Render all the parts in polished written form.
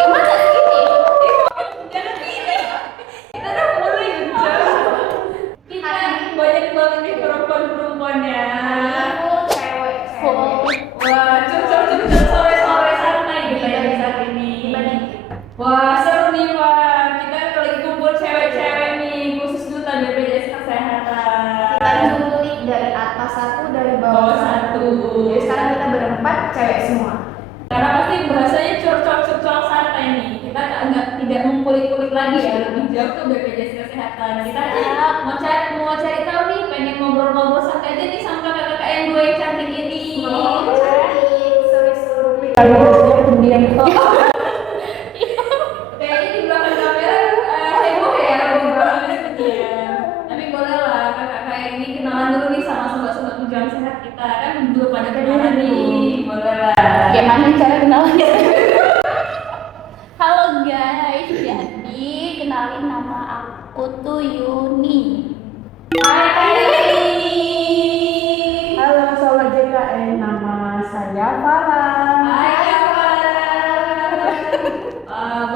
Gimana ini? Jangan gini. Kita udah mulai jauh. Kita banyak banget nih perempuan-perempuannya. Cewek. Wah, cocok sore-sore santai kita ya di saat ini. Wah, seru nih Pak. Kita lagi kumpul cewek-cewek nih, khusus duta BPJS Kesehatan. Kita ngulik dari atas satu, dari bawah Bawah satu. Jadi sekarang kita berempat cewek semua. Karena pasti bahasanya curcol santai nih. Kita tidak mengkulik-kulik lagi ya, lebih jauh ke BPJS Kesehatan. Kita mau cari tahu nih, pengen ngobrol-ngobrol santai aja nih sama kakak-kakak yang dua yang cantik ini. Sorry. Kalau kemudian kayaknya di belakang kamera heboh ya obrolannya sepertinya. Tapi boleh lah kakak-kakak ini kenalan dulu nih sama sobat-sobat pejuang sehat kita, kan belum pada kenalan nih. Boleh lah. Gimana cara kenalannya? Halo guys, jadi kenalin nama aku tuh Yuni. Hai. Halo Sobat JKN, nama saya Farah. Hai Kak Farah.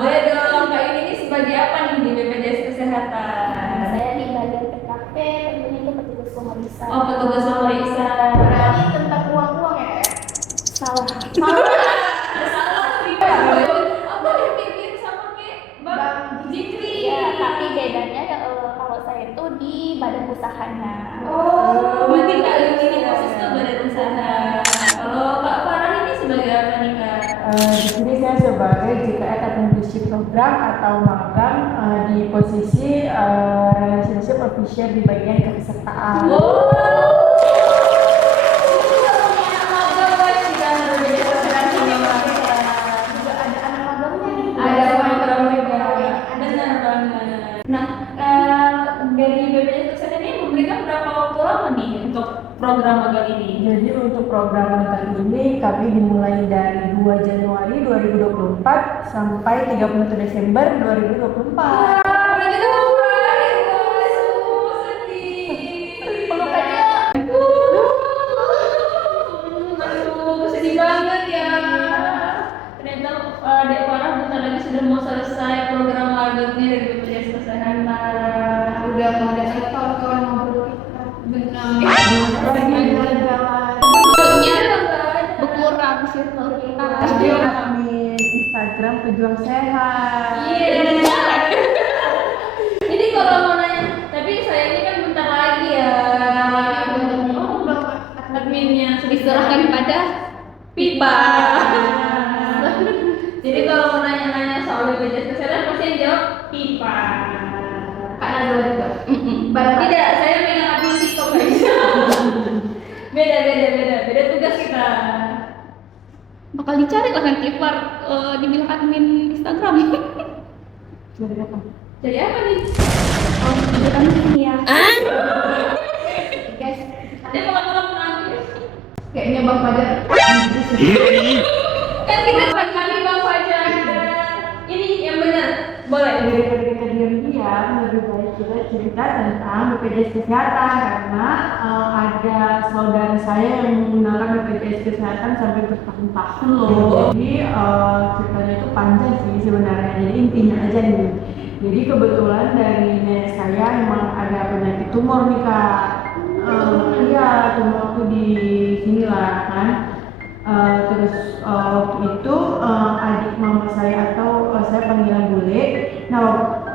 Boleh dong Kak ini sebagai apa nih di BPJS Kesehatan? Saya di bagian PKP, tentunya itu petugas pemeriksaan. Oh, petugas pemeriksaan. Berarti tentang uang-uang ya? Salah. Salah nih Pak. Boleh mirip sama kayak Bang Jikri. Ya, tapi bedanya kalau saya itu di badan usahanya. Berarti Kak Yuni ini khusus ke badan usaha. Kalau Kak Farah ini sebagai apa nih Kak? Di sini saya sebagai JKN Apprenticeship Program atau magang di posisi Relationship Officer di bagian kepesertaan. Juga ada anak magangnya nih. Ada program juga, benar banget. Nah, dari BPJS Kesehatan ini memberikan berapa waktu lama nih untuk program magang ini? Jadi untuk program magang ini kami dimulai dari 2 Januari 2024 sampai 31 Desember 2024. Berarti itu mau berakhir guys, sedih. Peluk aja. Aduh, sedih banget ya. Ternyata Dek Farah bentar lagi sudah mau selesai program magangnya dari BPJS Kesehatan. Udah mau ada kawan-kawan ngobrol kita. Berkurang circle kita. Jadi kami Instagram Pejuang Sehat. Iya. Jadi kalau mau nanya, tapi saya ini kan bentar lagi ya. Adminnya Diserahkan pada Pipa. Jadi kalau mau nanya-nanya soal BPJS Kesehatan pasti yang jawab Pipa. Kak Najwa juga. Tidak, saya megang admin TikTok guys. Beda tugas kita. Bakal dicari lah nanti Far dibilang admin Instagram. Jadi apa nih? Oh, itu kan ini ya. Guys, Dia mau ngomong lagi. kayaknya Bang Fajar. Kan kita bukan kami Bang Fajar. Ini yang benar. Boleh. Daripada kita diam-diam, lebih baik kita cerita tentang BPJS Kesehatan karena ada saudara saya yang menggunakan BPJS Kesehatan sampai bertahun-tahun loh. Jadi ceritanya itu panjang sih sebenarnya. Jadi intinya aja nih. Jadi kebetulan dari nenek saya emang ada penyakit tumor nih Kak. Iya, tumor tuh di sini lah kan. Terus waktu itu adik mama saya atau saya panggilan bule. Nah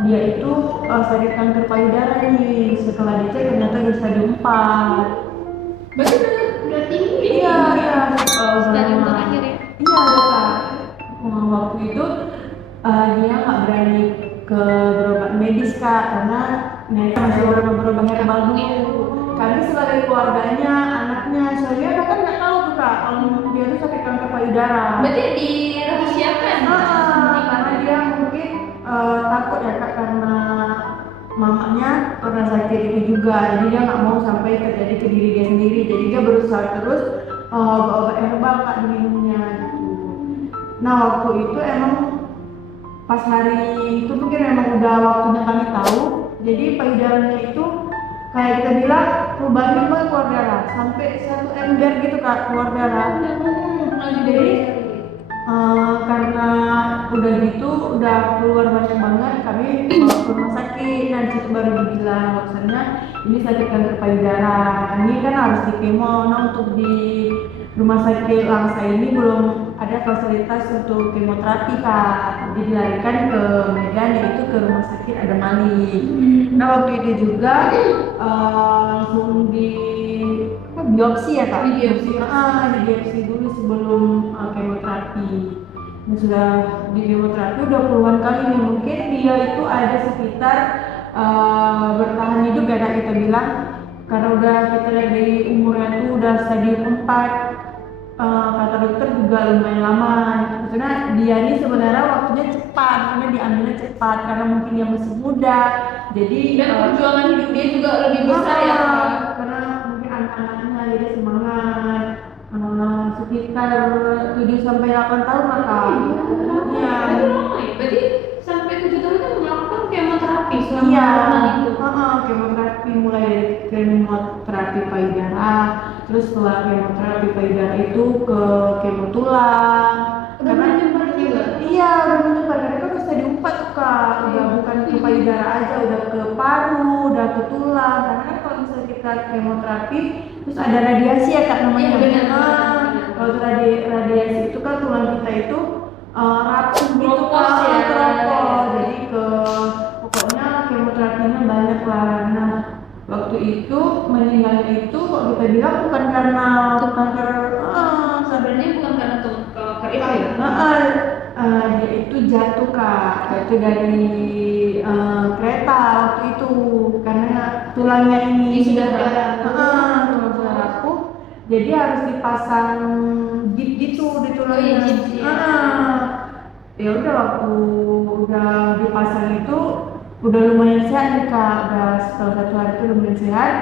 dia itu sakit kanker payudara nih. Setelah dicek ternyata di stadium 4. Udah tinggi. Iya. Stadium terakhir ya. Iya Kak. Waktu itu dia nggak berani ke berobat medis Kak karena nenek masih berobat herbal dulu. Kami sebagai keluarganya, anaknya, soalnya kan nggak tahu tuh Kak kalau dia tuh sakit kanker payudara. Berarti dirahasiakan. Karena dia mungkin takut ya Kak karena mamanya pernah sakit itu juga, jadi dia nggak mau sampai terjadi ke diri dia sendiri. Jadi dia berusaha terus obat herbal Kak diminumnya gitu. Nah waktu itu emang pas hari itu mungkin emang udah waktunya kami tahu. Jadi payudaranya itu kayak kita bilang banyak banget keluar darah sampai 1 ember gitu Kak keluar darah. Jadi udah gitu udah keluar banyak banget, kami bawa ke rumah sakit. Nah di situ baru dibilang bahwasannya ini sakit kanker payudara, ini kan harus di kemo. Nah untuk di rumah sakit Langsa ini belum ada fasilitas untuk kemoterapi kak, jadi dilarikan ke Medan, yaitu ke rumah sakit Adamali. Nah waktu itu juga langsung di biopsi ya kak? Di biopsi. Di biopsi dulu sebelum kemoterapi. Nah, sudah di kemoterapi udah puluhan kali nih, mungkin dia itu ada sekitar bertahan hidup ya kak kita bilang, karena udah kita lihat dari umurnya tuh udah stadium 4. Kata dokter juga lumayan lama. Maksudnya dia ini sebenarnya waktunya cepat, karena diambilnya cepat karena mungkin dia masih muda. Jadi Dan perjuangan hidup dia juga lebih besar ya Kak. karena mungkin anak-anaknya jadi semangat. Sekitar 7 sampai 8 tahun lah kak. Iya. Itu lama ya. Berarti sampai 7 tahun itu melakukan kemoterapi selama Iya, lama itu. kemoterapi mulai dari kemoterapi payudara, terus setelah kemoterapi payudara itu ke kemo tulang. Udah menyebar juga? Iya, udah menyebar karena kan bisa diumpat tuh kak, udah bukan ke payudara aja, udah ke paru, udah ke tulang. Karena kan kalau misalnya kita kemoterapi, terus ada radiasi ya kak namanya. Iya, benar. Kalau radiasi itu kan tulang kita itu rapuh gitu Keropos kak, ya. keropos. Jadi pokoknya kemoterapinya banyak lah. Nah waktu itu meninggalnya itu kalau kita bilang bukan karena kanker Sebenarnya bukan karena kanker itu ya. dia itu jatuh kak, jatuh dari kereta waktu itu karena tulangnya ini Sudah tulang sudah rapuh, jadi harus dipasang jeep gitu di tulangnya. Oh, iya, jeep, iya. Ya udah waktu udah dipasang itu udah lumayan sehat nih kak, udah setelah 1 hari itu lumayan sehat.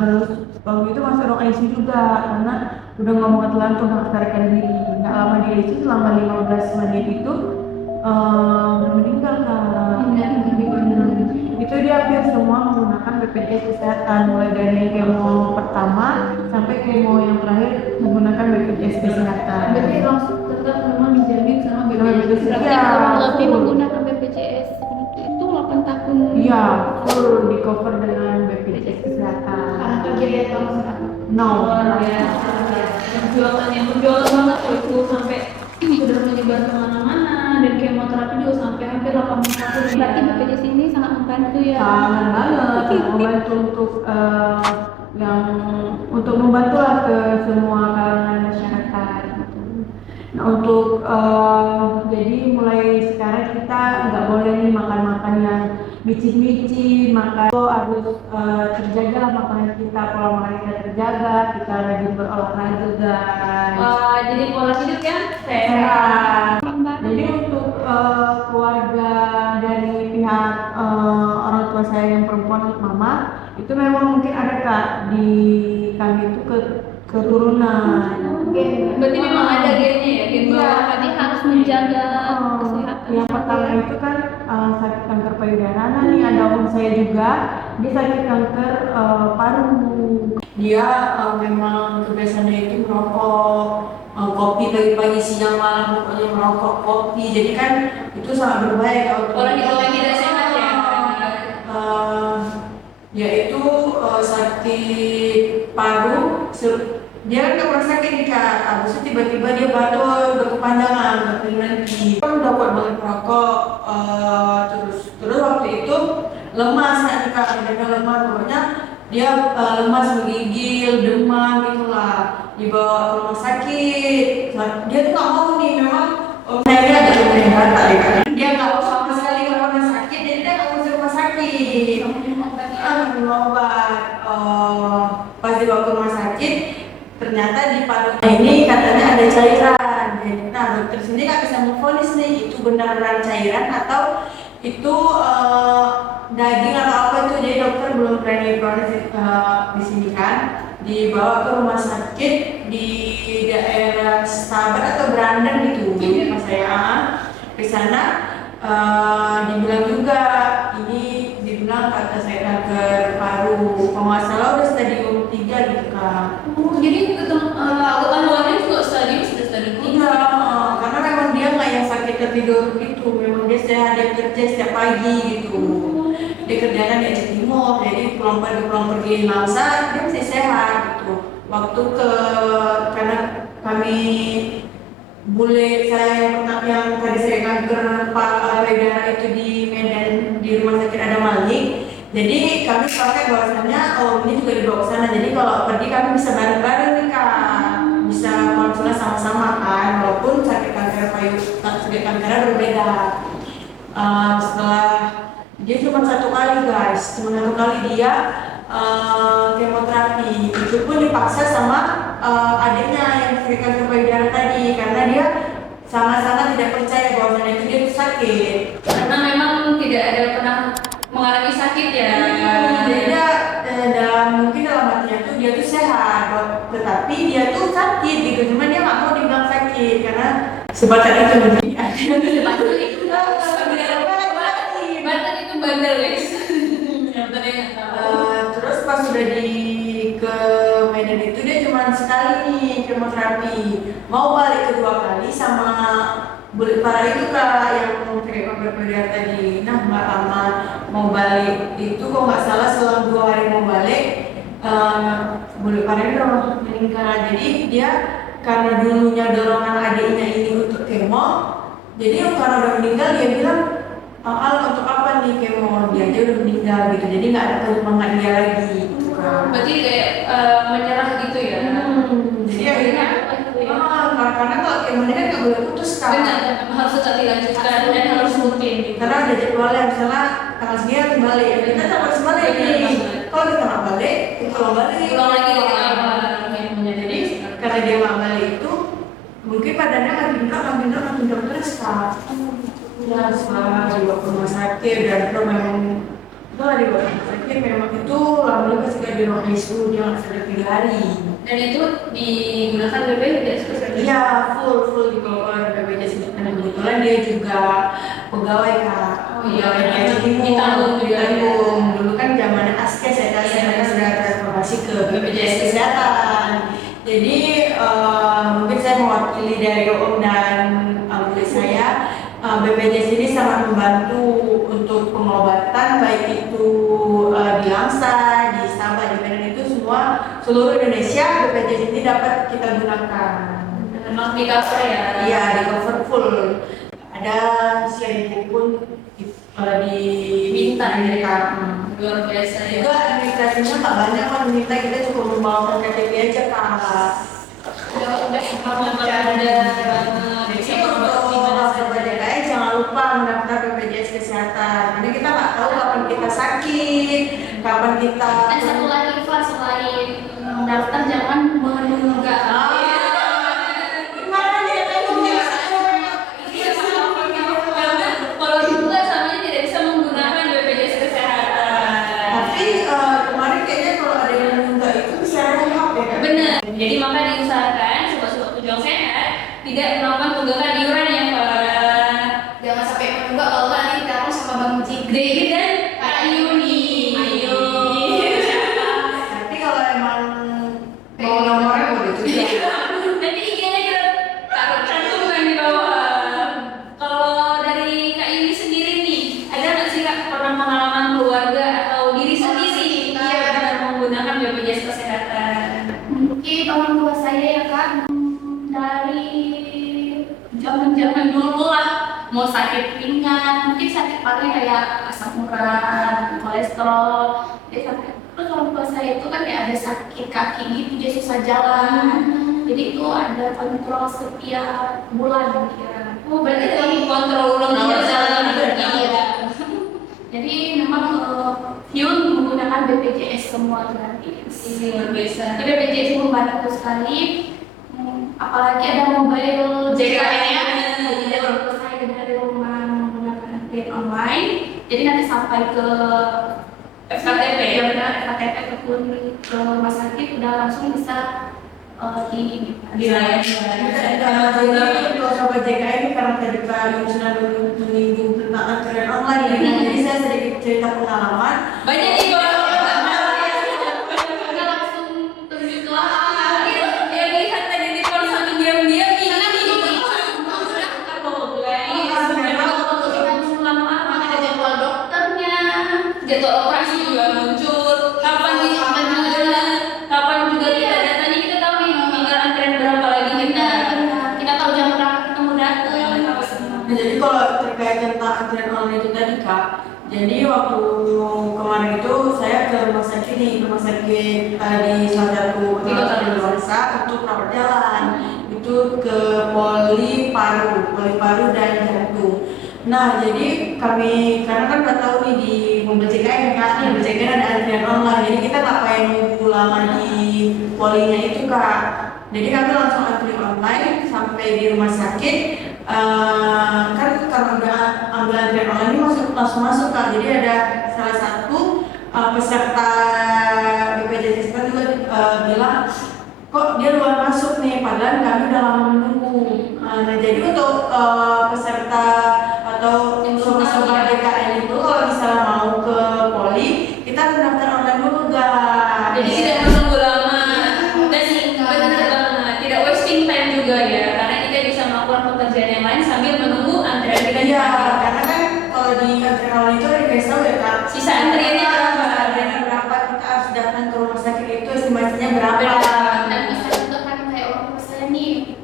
Terus waktu itu masuk ruang ICU juga karena udah nggak mau telan tuh nggak sadarkan diri. Nggak lama di ICU selama 15 menit itu udah meninggal kak. Itu dia hampir semua menggunakan BPJS kesehatan, mulai dari kemo pertama sampai kemo yang terakhir menggunakan BPJS kesehatan. Berarti langsung tetap memang dijamin sama BPJS. Iya. Berarti kurang Lebih lebih menggunakan BPJS itu 8 tahun. Iya, full di cover dengan BPJS kesehatan. karena kejadian tahun sekarang. No. Luar biasa. Perjuangan banget loh itu sampai sudah menyebar kemana-mana, dan kemoterapi juga sampai hampir 8 tahun ya. Berarti BPJS ini sangat membantu ya. Sangat banget, membantu yang untuk membantu lah ke semua kalangan masyarakat gitu. Nah untuk jadi mulai sekarang kita nggak boleh nih makan yang micin-micin, makan itu harus terjaga lah makanan kita, pola makan kita terjaga, kita rajin berolahraga guys. Jadi pola hidup yang sehat. Sehat. Jadi untuk keluarga dari pihak orang tua saya yang perempuan, mama, itu memang mungkin ada kak di kami itu keturunan. Berarti memang ada gennya ya, gen bawah. Iya. Berarti harus menjaga kesehatan. Yang pertama itu kan sakit kanker payudara. Nah nih ada om saya juga, dia sakit kanker paru. Dia memang kebiasaannya itu merokok, kopi pagi-pagi siang malam, pokoknya merokok kopi. Jadi kan itu sangat berbahaya kalau Orang yang tidak sehat ya. Yaitu sakit paru. Dia kan nggak pernah sakit nih kak, habis itu tiba-tiba dia batuk berkepanjangan, berhenti. Kan udah kuat banget merokok, terus waktu itu lemas kan kak, dia lemas, pokoknya dia lemas, menggigil, demam gitulah, dibawa ke rumah sakit. Dia tuh nggak mau nih, memang saya ada lumayan batal ya kak. Dia nggak mau sama sekali ke rumah sakit, jadi dia nggak mau ke rumah sakit. Minum obat, pas dibawa ke rumah sakit ternyata di parunya ini katanya ada cairan. Nah dokter sendiri nggak bisa memvonis nih itu beneran cairan atau itu daging atau apa itu. Jadi dokter belum berani vonis di sini kan. Dibawa ke rumah sakit di daerah Stabat atau Brandan gitu. Pas saya ke sana dibilang juga ini dibilang kata saya kanker paru. Kalau nggak salah udah stadium 3 gitu kak. Jadi ketahuannya juga sudah stadium 3. Iya, karena memang dia nggak yang kerja setiap pagi gitu. Dia kerjakan di Aceh Timur, jadi pulang pergi mangsa dia masih sehat gitu. Waktu karena kami bule saya yang tadi saya kanker payudara itu di Medan di rumah sakit Adam Malik. Jadi kami sepakat bahwasannya ini juga dibawa ke sana. Jadi kalau pergi kami bisa bareng-bareng nih Kak, bisa konsulnya sama-sama kan, walaupun sakit kanker berbeda. Setelah dia cuma 1 kali guys, cuma 1 kali dia kemoterapi. Itu pun dipaksa sama adiknya yang sakit kanker payudara tadi, karena dia sangat-sangat tidak percaya bahwa itu dia sakit. Karena memang tidak ada pernah mengalami sakit ya. Beda mungkin dalam hatinya tuh dia tuh sehat, tetapi dia tuh sakit gitu. Cuma dia nggak mau dibilang sakit karena sebatas itu menjadi Banten itu bandel guys. Terus pas sudah ke Medan itu dia cuma sekali nih kemoterapi, mau balik kedua kali sama bulit parah itu Kak yang pakai kanker payudara tadi. Nah nggak lama mau balik itu kok nggak salah selang 2 hari mau balik bulit parah itu udah meninggal. Jadi dia karena dulunya dorongan adiknya ini untuk kemo, jadi karena udah meninggal dia bilang Al untuk apa nih kemo, dia aja udah meninggal gitu, jadi nggak ada penyemangat dia lagi gitu kan. Berarti kayak menyerah gitu ya. Jadi akhirnya karena kalau kemonya kan nggak boleh putus kan. Benar, harus tetap dilanjutkan dan harus rutin gitu. Karena ada jadwalnya, misalnya tanggal segini harus balik, kita tanggal balik nih. Kalau kita nggak balik, kita pulang balik. Pulang lagi dari gitu. awal. Jadi karena dia nggak balik itu, mungkin badannya makin drop terus Kak. Ya, setelah dibawa ke rumah sakit dan memang setelah dibawa ke rumah sakit memang itu lama-lama kasih di ruang ICU dia nggak sadar 3 hari. Dan itu digunakan BPJS Kesehatan. Iya, full dikeluarkan BPJS Kesehatan. Kebetulan dia juga pegawai Kak. Pegawai di Aceh Timur. Ditanggung. Dulu kan zamannya Askes ya Kak, saya sudah transformasi ke BPJS Kesehatan. Jadi mungkin saya mewakili dari Om dan murid saya. BPJS ini sangat membantu untuk pengobatan baik itu di Langsa, di Sabah, di Medan itu semua seluruh Indonesia BPJS ini dapat kita gunakan. Memang di cover ya? Iya, di cover full. Ada siaran pun di Bintang ya. Luar biasa ya. Juga administrasinya nggak banyak kan, minta kita cukup membawakan KTP aja Kak. Udah ada Jadi untuk sobat DKI jangan lupa mendaftar BPJS Kesehatan. Karena kita nggak tahu kapan kita sakit, kapan kita. Dan satu lagi Pak, selain mendaftar jangan menunda. Gimana nih kalau juga samanya tidak bisa menggunakan BPJS Kesehatan. Tapi kemarin kayaknya kalau ada yang menunda itu bisa rehab ya kan? Benar. Jadi maka diusahakan sobat-sobat pejuang sehat tidak melakukan tunggakan iuran yang Jangan sampai menunda kalau nggak nanti ditaruh sama Bang Jigre dan Kak Yuni. Ayo. Tapi kalau emang mau nomornya boleh juga. Nanti IG-nya kita taruh cantumkan di bawah. Kalau dari Kak Yuni sendiri nih, ada nggak sih Kak pernah pengalaman keluarga atau diri sendiri benar menggunakan BPJS Kesehatan? Mungkin orang tua saya ya Kak, dari zaman dulu lah, mau sakit pinggang, mungkin sakit paling kayak asam urat, kolesterol, terus orang tua saya itu kan kayak ada sakit kaki gitu, dia susah jalan, jadi itu ada kontrol setiap bulan kira. Oh, berarti dalam kontrol ulang jalan Iya. Jadi memang Hyun menggunakan BPJS semua gratis. luar biasa. Jadi BPJS membantu sekali, apalagi ada mobile JKN ya. Jadi orang tua saya dari rumah menggunakan print online, jadi nanti sampai ke FKTP ya benar FKTP ataupun ke rumah sakit udah langsung bisa dilayani. Jadi untuk sobat JKI ini karena tadi Kak Yuni sudah menyinggung tentang antrean online ya. Jadi saya sedikit cerita pengalaman. Banyak nih Bang. kita langsung tunjuk lah. Dia lihat tadi di pon sambil diam-diam ini. Kalau kita dulu lama-lama ada Kak. Jadi waktu kemarin itu saya ke rumah sakit nih, rumah sakit di salah satu kota di Luarsa untuk rawat jalan. Itu ke Poli Paru dan Jantung. Nah, jadi kami karena kan nggak tahu nih di BPJKN kan, di BPJKN ada antrian online, jadi kita nggak pengen nunggu lama di polinya itu Kak. Jadi kami langsung antri online sampai di rumah sakit. Kan kalau udah ambil antrian online ini langsung masuk Kak. Jadi ada salah satu peserta BPJS kan juga bilang kok dia luar masuk nih, padahal kami udah lama menunggu. Nah jadi untuk peserta atau sobat-sobat DKN itu kalau misalnya mau ke poli, kita harus daftar online dulu guys. Jadi tidak menunggu lama dan benar banget, tidak wasting time juga ya, karena kita bisa melakukan pekerjaan yang lain sambil menunggu antrian kita. Iya, karena kan kalau di antrian online itu ada dikasih tahu ya Kak. Sisa antriannya berapa? Antriannya berapa, kita harus datang ke rumah sakit itu estimasinya berapa. Dan bisa juga kan kayak orang tua saya nih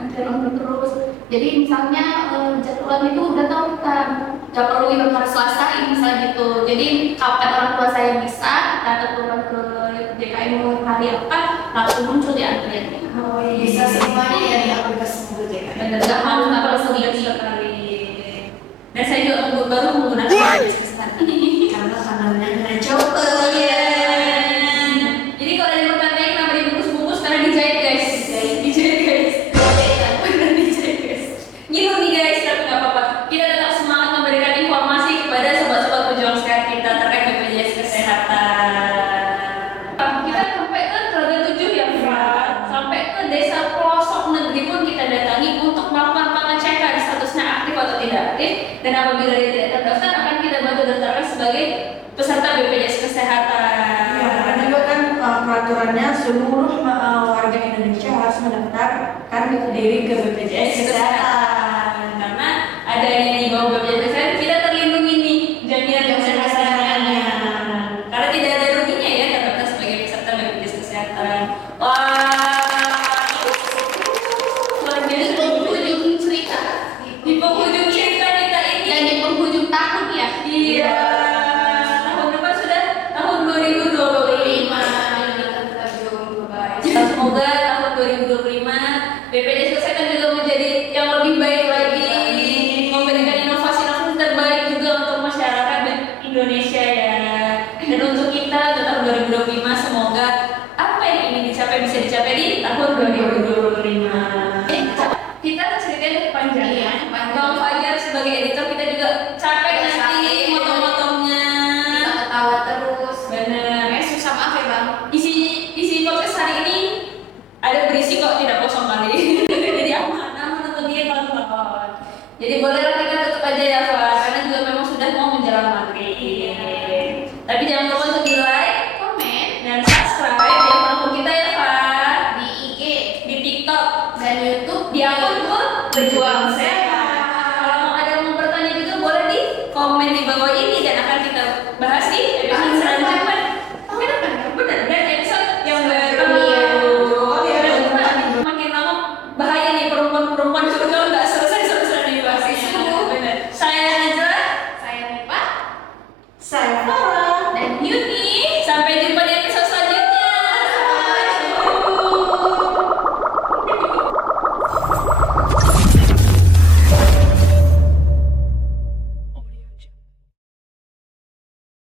antrian online terus. Jadi misalnya jadwal itu udah tahu kan, nggak perlu yang hari Selasa ini misalnya gitu. Jadi kapan orang tua saya bisa, kita tentukan ke DKI hari apa, langsung muncul di antriannya. Oh, iya. Bisa semuanya ya di aplikasi BPJS. Benar, nggak perlu sulit sekali. Dan saya juga baru menggunakan BPJS Kesehatan. Karena kanalnya kena coba. Iya. Jadi kalau ada yang bertanya kenapa dibungkus-bungkus, karena dijahit guys. Dijahit guys. Benar dijahit guys. Nyilu nih guys, tapi nggak apa-apa. Kita tetap semangat memberikan informasi kepada sobat-sobat pejuang sehat kita terkait BPJS Kesehatan. Kita sampai ke Telaga 7 ya, Fran. Sampai ke desa pelosok negeri pun kita datangi untuk melakukan pengecekan statusnya aktif atau tidak aktif. Dan apabila dia tidak terdaftar, akan kita bantu daftarkan sebagai peserta BPJS Kesehatan. Ya, karena juga kan peraturannya seluruh warga Indonesia harus mendaftarkan diri ke BPJS Kesehatan. Karena adanya di bawah BPJS Kesehatan, kita terlindungi nih jaminan kesehatannya. Karena tidak ada ruginya ya terdaftar sebagai peserta BPJS Kesehatan. Wah, luar Di biasa. penghujung cerita, Di penghujung cerita kita ini. dan di penghujung tahun ya. Iya. Tahun depan sudah tahun 2025. Semoga tahun 2025 BPJS Kesehatan juga menjadi yang lebih baik lagi, memberikan inovasi-inovasi terbaik juga untuk masyarakat Indonesia ya. Dan untuk kita untuk tahun 2025 semoga apa yang ingin dicapai bisa dicapai di tahun 2025. Kita ceritain panjang ya. Iya, panjang. Bang Fajar sebagai editor kita juga capek nanti motong-motongnya. Kita ketawa terus. Bener. Susah maaf ya bang. Isi podcast hari ini ada berisi kok, tidak kosong kali. Jadi aman untuk dia kawan-kawan. Jadi bolehlah kita tutup aja ya Pak, karena juga memang sudah mau menjelang maghrib. Tapi jangan lupa untuk di like, Komen dan subscribe di akun kita ya Pak, di IG di TikTok, dan YouTube di akun Berjuang Sehat. Kalau mau ada yang mau bertanya juga boleh di komen di bawah ini dan akan kita bahas di episode